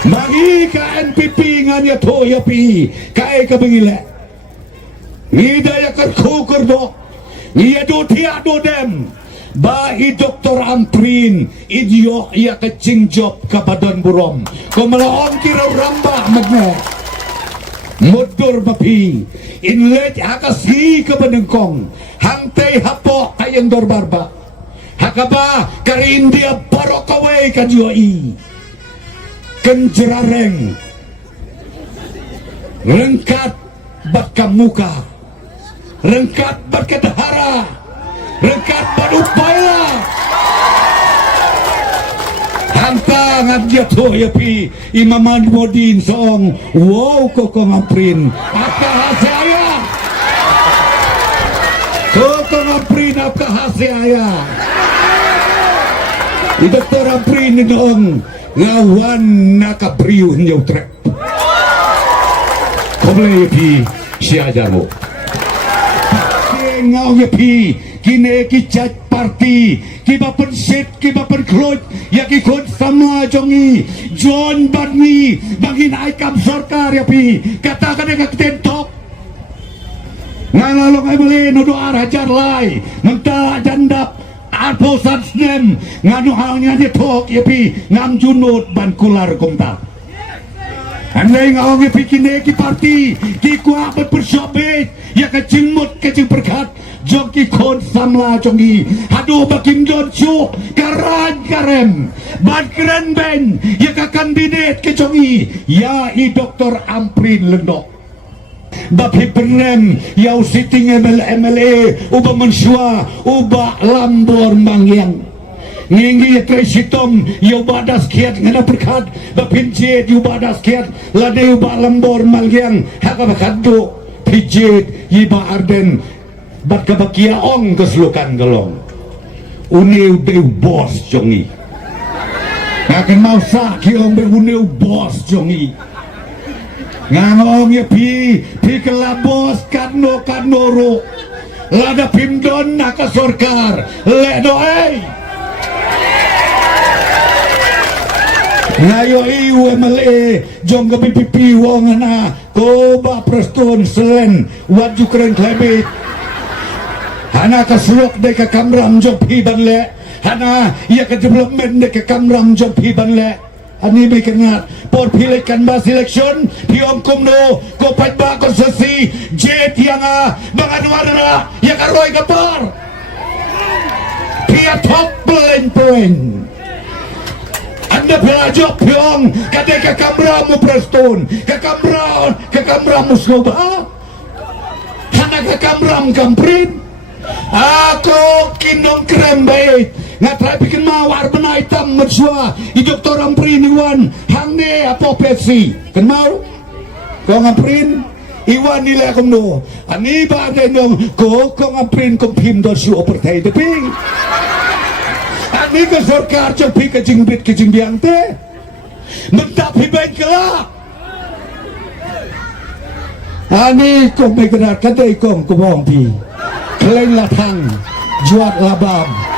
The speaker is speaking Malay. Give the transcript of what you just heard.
Magi ka NPP nga niya to yapi kay kabingile. Ngida ya kerkukur do. Ngiya do tiya do dem. Bahi Dr. Amprin idyo ya kecing job kabadan burom. Kumalaong kiraw ramba magne. Mudur bapi. Inlet hakasi kabanengkong. Hangtay hapo kayang dorbarba. Hakaba karindia barokaway kadiyoi. Kenjerareng rengkat bat kamuka, rengkat bat kadahara, rengkat bat upaya. Hantangan dia tu ya pi Imaman Modin song wow kokong Amprin apa saya kokong Amprin apa saya Dr. Amprin dong ngawan nakabriu nyau trek komle pi siaja mo ngau ye pi kine ki chat party ki bapen set ki bapen kloj ya ki kon sama jongi John Badmi bangin aikam sarkar ya pi katakan ka tentok ngalalong ay mali no do arajar lai menta jandap Alposan snem nganu halnya dia tok yapi ngam junut ban kular komta. Andai ngawang yapi kine ki parti ki kuat bersobet ya kecing mut kecing berkat jong ki kon samla jongi hadu bakim don chu karan karem ban keren ben ya ka kandidat ke jongi ya i Dr. Amprin lendok. Bapi penem yau sitting MLA uba mensua uba lambor mangyang ngingi kay sitom yau badas kiat ngana berkat bapin jet yau badas kiat lade uba lambor mangyang haka bakado pijet yiba arden bat kabakia ong keslukan galong uniu deu bos jongi ngaken mau sak ki ong be uniu bos jongi ngangong ya pi kelabos kadno kadnoro lada pimdon naka sorkar le doei ngayo iu MLA jong gabi pipi wong na koba preston selen waju keren klebit hana kaslok de ka kamram jong piban le hana iya ka development de ka kamram jong piban le ani may kangat por pilit kan ba seleksyon piyong kumno kopay ba konsesi jet yang mga nuwadara yang aroy kapar piya top poin anda pelajok piyong kade kakamra mo preston kakamra mo sloba hana kakamram kamprin ako kinong krembait nga trapikin mawar benay tam madswa i Dr. Amprin iwan hangne apopetsi kan mau kong Amprin iwan nila akong no ani ba nong kong Amprin kong pimdo si opertay deping ani ka sorkar chopi ka jingbit ka jingbiante mentapi baik kala ani kong may ganat kaday kong kumong pi kalain latang juat labab